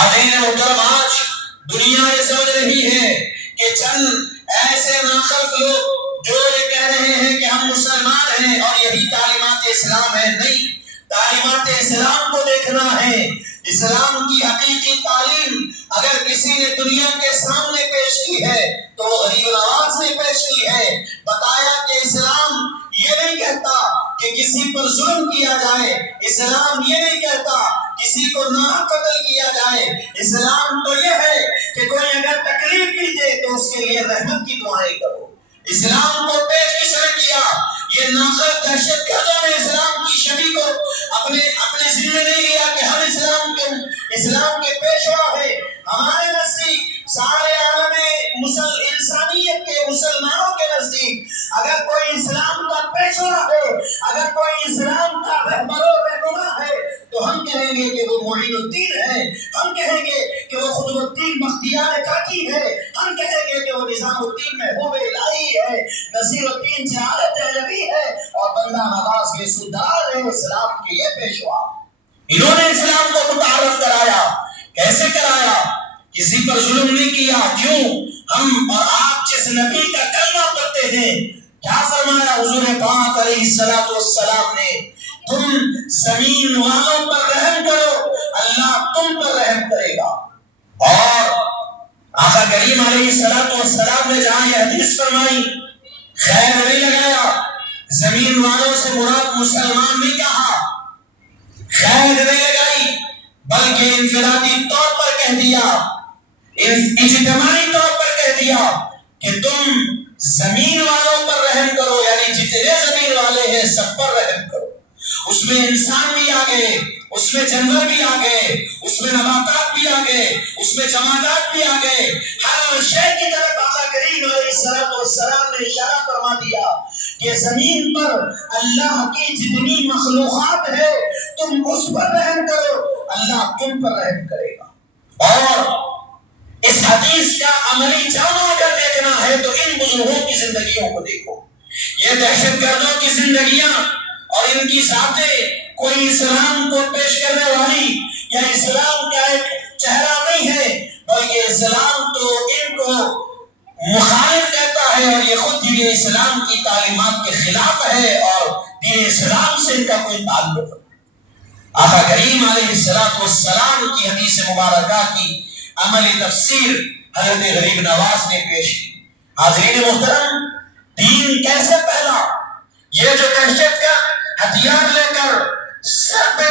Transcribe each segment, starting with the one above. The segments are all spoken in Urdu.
حاضرین محترم، آج دنیا یہ سمجھ رہی ہے کہ چند ایسے ناخلف لوگ جو یہ کہہ رہے ہیں کہ ہم مسلمان ہیں اور یہی تعلیمات اسلام ہے. نہیں، تعلیمات اسلام کو دیکھنا ہے. اسلام کی حقیقی تعلیم اگر کسی نے دنیا کے سامنے پیش کی ہے تو وہ غریب نواز نے پیش کی ہے. بتایا کہ اسلام یہ نہیں کہتا کہ کسی پر ظلم کیا جائے، اسلام یہ نہیں کہتا کسی کو ناحق قتل کیا جائے. اسلام تو یہ ہے کہ کوئی اگر تکلیف بھی دے تو اس کے لیے رحمت کی دعائیں کرو. اسلام کو پیش کس نے کیا؟ یہ ناقد دہشت گردوں نے اسلام کی شبیہ کو اپنے ذمہ نہیں لیا کہ ہم اسلام کے پیشوا ہیں. ہمارے نزدیک سارے عالم انسانیت کے مسلمانوں کے نزدیک اگر کوئی اسلام کا پیشوا ہے، اگر کوئی اسلام کا رہبر و رہنما ہے تو ہم کہیں گے کہ وہ معین الدین ہے، ہم کہیں گے کہ وہ قطب الدین بختیار کاکی ہے، ہم کہیں گے کہ وہ نظام الدین محبوب الہی ہے، نصیر الدین جہالت دہلوی ہے اور بندہ نواز کے سردار ہے. اسلام کے یہ پیشوا انہوں نے اسلام کو متعارف کرایا. کیسے کرایا؟ کسی پر ظلم نہیں کیا. کیوں؟ ہم اور آپ جس نبی کا کلمہ پڑھتے ہیں، کیا فرمایا حضور پاک علیہ الصلوۃ والسلام نے؟ تم زمین والوں پر رحم کرو، اللہ تم پر رحم کرے گا. اور آقا کریم علیہ الصلوۃ والسلام نے جہاں یہ حدیث فرمائی، خیر نہیں لگایا. زمین والوں سے مراد مسلمان نہیں کہا، خیر نہیں لگائی، بلکہ انفرادی طور پر کہہ دیا، اجتماعی طور پر کہہ دیا کہ تم زمین والوں پر رحم کرو، یعنی جتنے زمین والے ہیں سب پر رحم کرو. اس میں انسان بھی آ گئے، اس میں جانور بھی آ گئے، اس میں نباتات بھی آ گئے، اس میں جمادات بھی آ گئے. ہر شے کی طرف آقا کریم علیہ الصلوۃ والسلام نے اشارہ فرما دیا کہ زمین پر اللہ کی جتنی مخلوقات ہے تم اس پر رحم کرو، اللہ تم پر رحم کرے گا. اور اس حدیث کا عملی جامع اگر دیکھنا ہے تو ان بزرگوں کی زندگیوں کو دیکھو. یہ دہشت گردوں کی زندگیاں اور ان کی ذاتیں کوئی اسلام کو پیش کرنے والی یا اسلام کا ایک چہرہ نہیں ہے، بلکہ اسلام تو ان کو مخالف کہتا ہے اور یہ خود دین اسلام کی تعلیمات کے خلاف ہے اور دین اسلام سے ان کا کوئی تعلق نہیں. آقا کریم علیہ الصلوۃ والسلام کی حدیث مبارکہ کی عملی تفسیر حضرت غریب نواز نے پیش کی. حاضرین محترم، دین کیسے پھیلا؟ یہ جو دہشت کا ہتھیار لے کر، سر پہ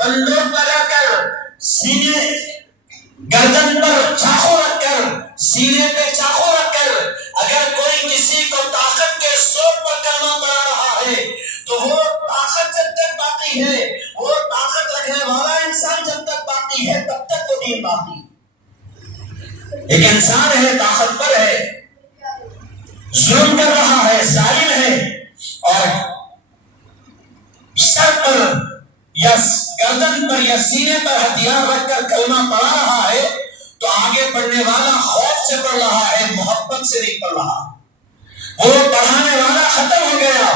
بندوق لگا کر، سینے گردن پر چاقو رکھ کر، سینے پہ چاقو رکھ کر اگر کوئی کسی کو طاقت کے زور پر کلمہ پڑھا رہا ہے تو وہ طاقت جب تک باقی ہے، وہ طاقت رکھنے والا انسان جب تک باقی ہے تب تک وہ دین باقی. ایک انسان ہے، طاقتور ہے، ظلم کر رہا ہے، ظالم ہے، اور سر پر یا گردن پر یا سینے پر ہتھیار رکھ کر کلمہ پڑھا رہا ہے تو آگے پڑھنے والا خوف سے پڑھ رہا ہے، محبت سے نہیں پڑھ رہا. وہ پڑھانے والا ختم ہو گیا،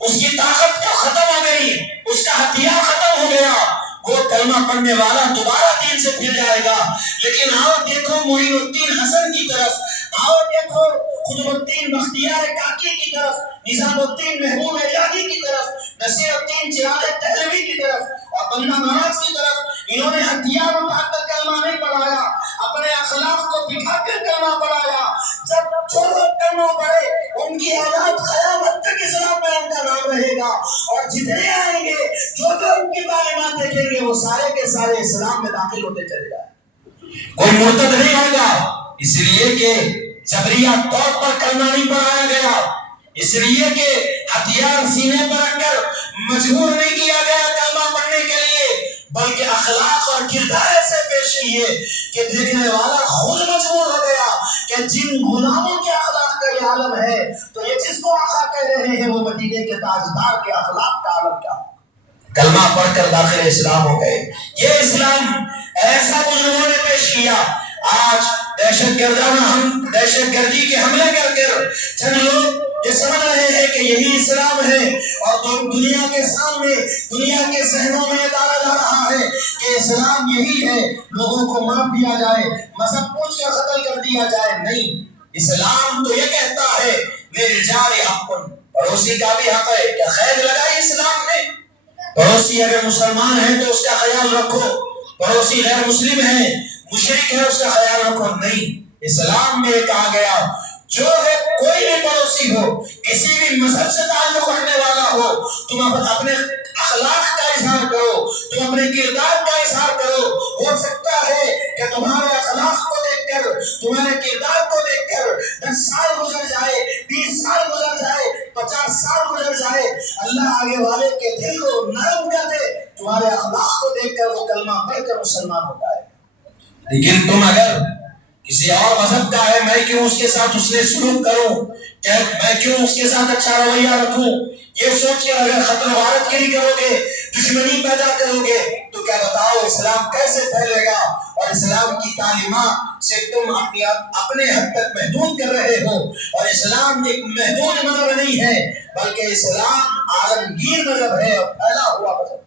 اس کی طاقت ختم ہو گئی، اس کا ہتھیار ختم ہو گیا. وہ کلمہ پڑھنے والا دوبارہ دین سے پھر جائے گا. لیکن آؤ دیکھو معین الدین حسن کی طرف، آؤ دیکھو قطب الدین بختیار کاکی کی طرف، نظام الدین محبوب الہی کی طرف، نصیر الدین جہالت دہلوی کی طرف اور بندہ نواز کی طرف. انہوں نے ہتھیار اٹھا کر کلمہ نہیں پڑھایا، اپنے اخلاق کو دکھا کر کلمہ پڑھایا. جب جو لوگ کلمہ پڑھے ان کی اولاد قیامت تک اسلام میں ان کا نام رہے گا، اور جتنے آئیں گے جو ان کی تعلیمات دیکھیں گے وہ سارے کے سارے اسلام میں داخل ہوتے چلے جائیں. کوئی مرتد نہیں ہوگا، اس لیے کہ جبریہ طور پر کلمہ نہیں پڑھایا گیا، اس لیے کہ ہتھیار سینے پر رکھ کر مجبور نہیں کیا گیا کلمہ پڑھنے کے لیے، بلکہ اخلاق اور کردار ایسے پیش کیے کہ دیکھنے والا خود مجبور ہو گیا کہ جن غلاموں کے اخلاق کا یہ عالم ہے تو یہ جس کو آقا کہہ رہے ہیں وہ مدینے کے تاجدار کے اخلاق کا عالم کیا. کلمہ پڑھ کر داخل اسلام ہو گئے. یہ اسلام ایسا بزرگوں نے پیش کیا. آج دہشت گردانہ ہم دہشت گردی کے حملے کر کر چند لوگ یہ سمجھ رہے ہیں کہ یہی اسلام ہے، اور دنیا کے سامنے، دنیا کے ذہنوں میں ڈالا جا رہا ہے کہ اسلام یہی ہے، لوگوں کو معاف دیا جائے، مذہب پوچھ کر قتل کر دیا جائے۔ نہیں، اسلام تو یہ کہتا ہے للجار حق، پڑوسی کا بھی حق ہے۔ کیا خیر لگائی اسلام نے؟ پڑوسی اگر مسلمان ہے تو اس کا خیال رکھو، پڑوسی غیر مسلم ہے، مشرک ہے، اس کا خیال رکھو۔ نہیں، اسلام میں کہا گیا جو ہے کوئی بھی پڑوسی ہو، کسی بھی مذہب سے تعلق رکھنے والا ہو، تم اپنے اخلاق کا اظہار کرو، تم اپنے کردار کا اظہار کرو۔ ہو سکتا ہے کہ تمہارے اخلاق کو دیکھ کر، تمہارے کردار کو دیکھ کر 10 سال گزر جائے، 20 سال گزر جائے، 50 سال گزر جائے، اللہ آگے والے کے دل کو نرم کر دے، تمہارے اخلاق کو دیکھ کر وہ کلمہ پڑھ کر مسلمان ہوتا ہے۔ لیکن تم اگر کسی اور مذہب کا ہے، میں کیوں اس کے ساتھ اس نے سلوک کروں، کہ میں کیوں اس کے ساتھ اچھا رویہ رکھوں، یہ سوچ کے اگر خطر وارت گیری کرو گے، دشمنی پیدا کرو گے، تو کیا بتاؤ اسلام کیسے پھیلے گا؟ اور اسلام کی تعلیمات سے تم اپنے حد تک محدود کر رہے ہو، اور اسلام ایک محدود مذہب نہیں ہے، بلکہ اسلام عالمگیر مذہب ہے اور پھیلا ہوا مذہب۔